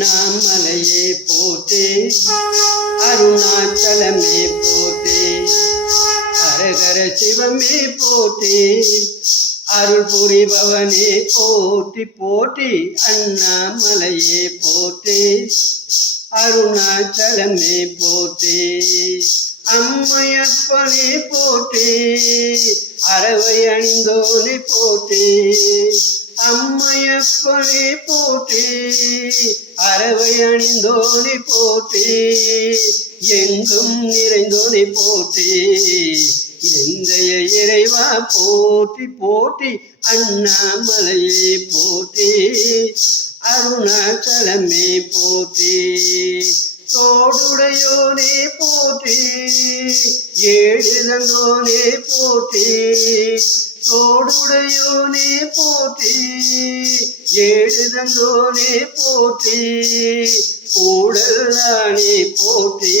அண்ணாமலையே போற்றி, அருணாச்சலமே போற்றி, ஹரஹர சிவமே போற்றி, அருள் புரிபவனே போற்றி போற்றி. அண்ணாமலையே போற்றி, அருணாச்சலமே போற்றி, அம்மையப்பனே போற்றி, அரவை அணிந்தோனே போற்றி, அம்மையப்பனே போற்றி, அரவை அணிந்தோனே போற்றி, எங்கும் நிறைந்தோனே போற்றி, எந்தைய இறைவா போற்றி போற்றி. அண்ணாமலையே போற்றி, அருணாச்சலமே போற்றி, தோடுடையோனே போற்றி, ஏழுதங்கோனே போற்றி, தோடுடையோனே போற்றி, ஏழுதங்கோனே போற்றி, கூடலானே போற்றி,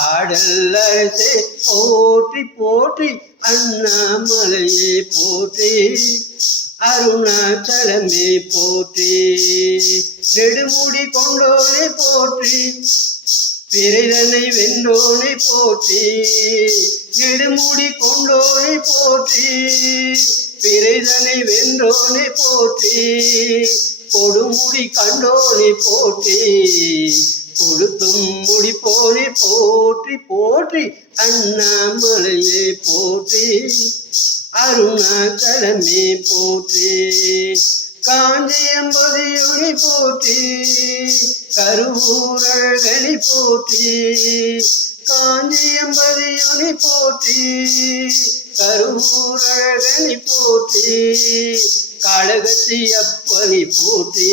ஆடல் அரசே போற்றி போற்றி. அண்ணாமலையே போற்றி, அருணாச்சலமே போற்றி, நெடுமுடி கொண்டோனே போற்றி, பிறைதனை வென்றோனை போற்றி, நெடுமுடி கொண்டோனை போற்றி, பிறைதனை வென்றோனை போற்றி, கொடுமுடி கண்டோனை போற்றி, கொடுத்தும் முடிப்போனை போற்றி போற்றி. அண்ணாமலையே போற்றி, அருணாச்சலமே போற்றி, காஞ்சியம்பதியுனி போற்றி, கருவூரழகனி போற்றி, காஞ்சியம்பதியுனி போற்றி, கருவூரழகனி போற்றி, காளகத்தி அப்பனி போற்றி,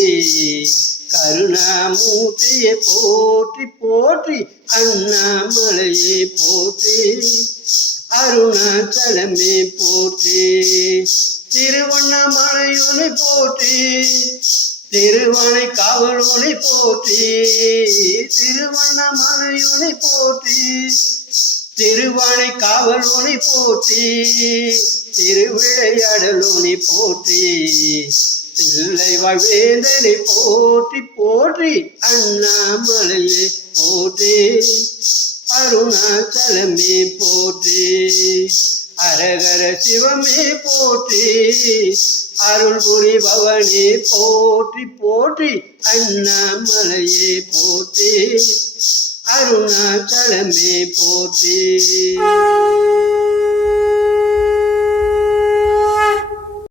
கருணாமூர்த்தியை போற்றி போற்றி. அண்ணாமலையே போற்றி, அருணாச்சலமே போற்றி, திருவண்ணாமலையுனை போற்றி, திருவனை காவலோனை போற்றி, திருவண்ணாமலையுனை போற்றி, திருவனை காவலோனை போற்றி, திருவிளையாடலோனை போற்றி, தில்லை வாழ்வேந்தனை போற்றி போற்றி. அண்ணாமலையே போற்றி, அருணாச்சலமே போற்றி, ஹரஹர சிவமே போற்றி, அருள் புரிபவனே போற்றி போற்றி. அண்ணாமலையே போற்றி, அருணாச்சலமே போற்றி.